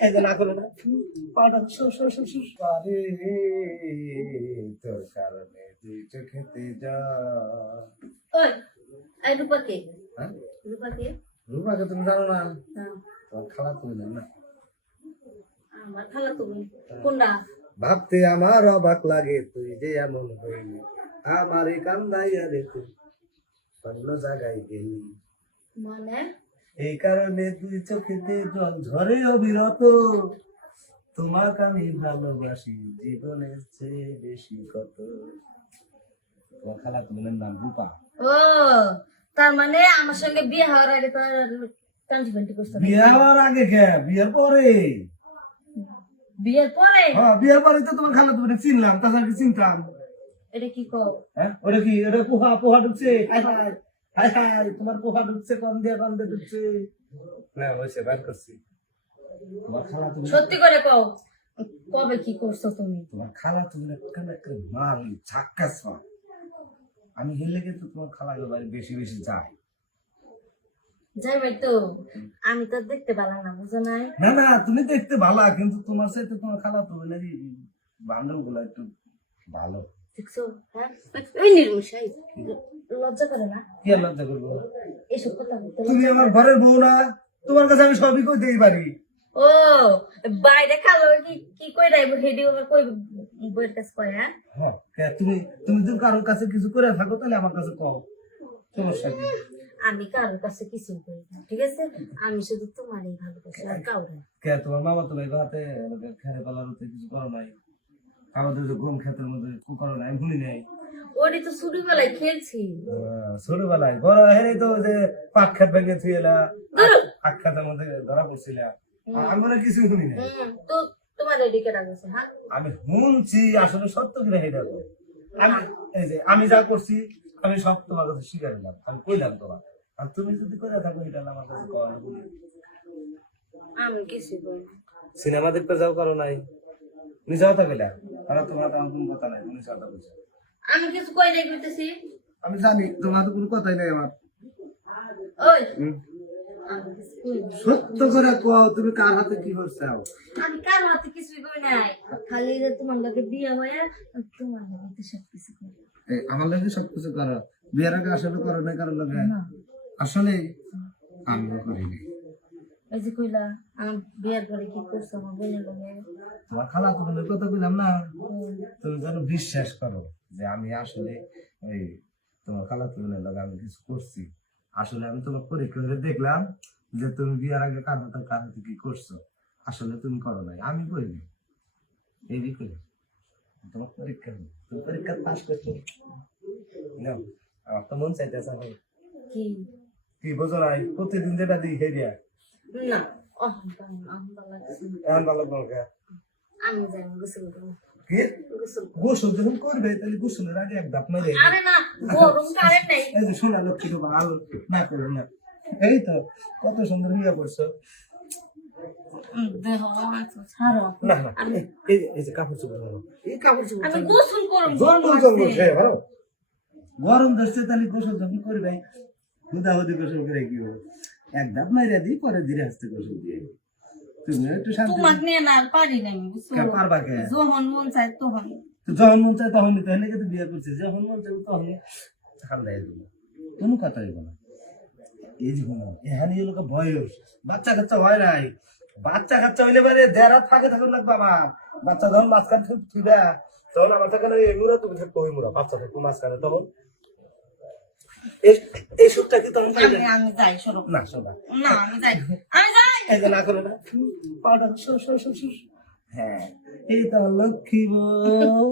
এই যে না করে না পাটা আরে তোর কারণে তুই চোখেতে যা ওই এই রূপা কে? হ্যাঁ রূপা কে? রূপাকে তুমি জানো না হ্যাঁ, তোমার খালা তুমি জানো না আমার খালা তুমি কোনটা? ভাবতে আমার অবাক লাগে তুই যে এমন হইলি আমার এই কান্দাইয়া রে তুই অন্য জায়গায় গেলি মানে এই কারণে তুই চোখেতে জল ঝরে অবিরত তোমাকে আমি ভালোবাসি জীবনের চেয়ে বেশি কত তোমার খালা তোমার নাম রূপা ও তার মানে আমার সঙ্গে বিয়ে হওয়ার আগে তার কান্টি করতে হবে। বিয়ে হওয়ার আগে কে বিয়ের পরে বিয়ের পরে হ্যাঁ বিয়ের পরে তো তোমার খালা তোমার চিনলাম তাছাড়া কি চিনতাম এটা কি কও? হ্যাঁ ওটা কি ওটা পোহা পোহা ঢুকছে হাই হাই হাই হাই তোমার পোহা ঢুকছে কম দিয়ে ঢুকছে না হয়েছে বার করছি তোমার খালা তুমি সত্যি করে কও, কবে কি করছো তুমি? তোমার খালা তুমি কেন একটা মাল ঝাক্কাস আমি হেলে কিন্তু তোমার খালা বাড়ি বেশি বেশি যাই যাই ভাই তো আমি তো দেখতে পেলাম না, বুঝো নাই? না না তুমি দেখতে ভালো কিন্তু তোমার সাথে তোমার খালা তুমি নাকি বান্ধব গুলা একটু ভালো দেখছো? হ্যাঁ ওই নির্মূষাই লজ্জা করে না কি আর লজ্জা করবো এসব কথা বলতে? তুমি আমার ঘরের বউ না তোমার কাছে আমি সবই কইতেই পারি ও বাইরে কালো কি কি কই রাইব হেডি ওভার কই বইয়ের কাছে কয়? হ্যাঁ হ্যাঁ কে তুমি তুমি যদি কারোর কাছে কিছু করে থাকো তাহলে আমার কাছে কও সমস্যা কি আমি কারোর কাছে কিছু করি না, ঠিক আছে? আমি শুধু তোমারই ভালোবাসি আর কাউরে না। কে তোমার মামা তো ভাই হাতে খেতে পালার কিছু করো নাই আমাদের যে গম ক্ষেতের মধ্যে করো নাই ভুলি নাই ওটি তো ছোটবেলায় খেলছি। ছোটবেলায় বড় হেরে তো যে পাট খাত ভেঙে থুয়েলা আখ খাতের মধ্যে ধরা পড়ছিলা আমি মনে হয় কিছুই শুনি নাই তো তোমার এদিকে রাখছে? হ্যাঁ আমি শুনছি আসলে সত্য কিনা এটা আমি এই যে আমি যা করছি আমি সব তোমার কাছে স্বীকার করলাম আমি কইলাম তোমার আর তুমি যদি করে থাকো এটা আমার কাছে কওয়া বলি আমি কিছু করি না। সিনেমা দেখতে যাও কারো নাই নিজাও থাকলে আর তোমার তো কোনো কথা নাই তুমি কথা বলছো আমি কিছু কই নাই কইতেছি। আমি জানি তোমার তো কোনো কথাই নাই আমার ওই আমি কিছু কই নাই। সত্য করে কও তুমি কার হাতে কি করছো আমি কারো হাতে কিছুই কই নাই, খালি যে তোমার লগে বিয়ে হয়ে তোমার লগে সব কিছু করি। আমার লাগে সবকিছু করো বিয়ের আগে আসলে করো না কারো লাগে না আসলে আমিও করিনি এই যে কইলা আমার বিয়ের পরে কি করছো আমার বোনের লগে? তোমার খালা তোমাদের কথা বললাম না তুমি যেন বিশ্বাস করো যে আমি আসলে ওই তোমার খালা তোমাদের লাগে আমি কিছু করছি আসলে আমি তোমার পরীক্ষা করে দেখলাম যে তুমি বিয়ের আগে কার হাতে কি করছো আসলে তুমি করো নাই আমি করিনি এই করি তোমার পরীক্ষা তুমি পরীক্ষা পাস করছো না আমার তো মন চাইতেছে কি কি বোঝো নাই প্রতিদিন যেটা দিই হেরিয়া না অহংকার লাগছে। এখন ভালো বলকা আমি যাই গোসল করবো। কি গোসল গোসল যখন করবে তাহলে গোসলের আগে এক ধাপ মেরে আরে না গরম কারেন্ট নাই। এই যে সোনা লক্ষ্মী তো ভালো না করো না এই তো কত সুন্দর বিয়ে করছো দেহ ছাড়ো না না এই যে কাপড় চোপড় ভালো এই কাপড় চোপড় আমি গোসল করব। জঙ্গল জঙ্গল খেয়ে ভালো গরম ধরছে তাহলে গোসল যখন করবে হুদাহুদি গোসল করে কি হবে এক ধাপ মেরে দিই পরে ধীরে আসতে গোসল দিয়ে তুমি একটু শান্তি তোমাকে নিয়ে না আর পারি না আমি, বুঝছো? পারবা কে যখন মন চায় তখন। তো যখন মন চায় তখন নিতে হলে কিন্তু বিয়ে করছে যখন মন চায় তখন ঠান্ডায় দিল কোনো কথা হইব না এই যে এখানে লোক বয়স বাচ্চা কাচ্চা হয় নাই বাচ্চা কাচ্চা হইলে পারে দেড় রাত ফাঁকে থাকুন লাগবে আমার বাচ্চা যখন মাঝখানে থুইবা তখন আমার থাকে না এমুরা তুমি থাকবো ওইমুরা বাচ্চা থাকবো মাঝখানে তখন এই সুখটা কি তখন পাইবে আমি যাই সরব না শোনা না আমি যাই আমি যাই এই যে না করে না পাউডার হ্যাঁ এই তো লক্ষ্মী বউ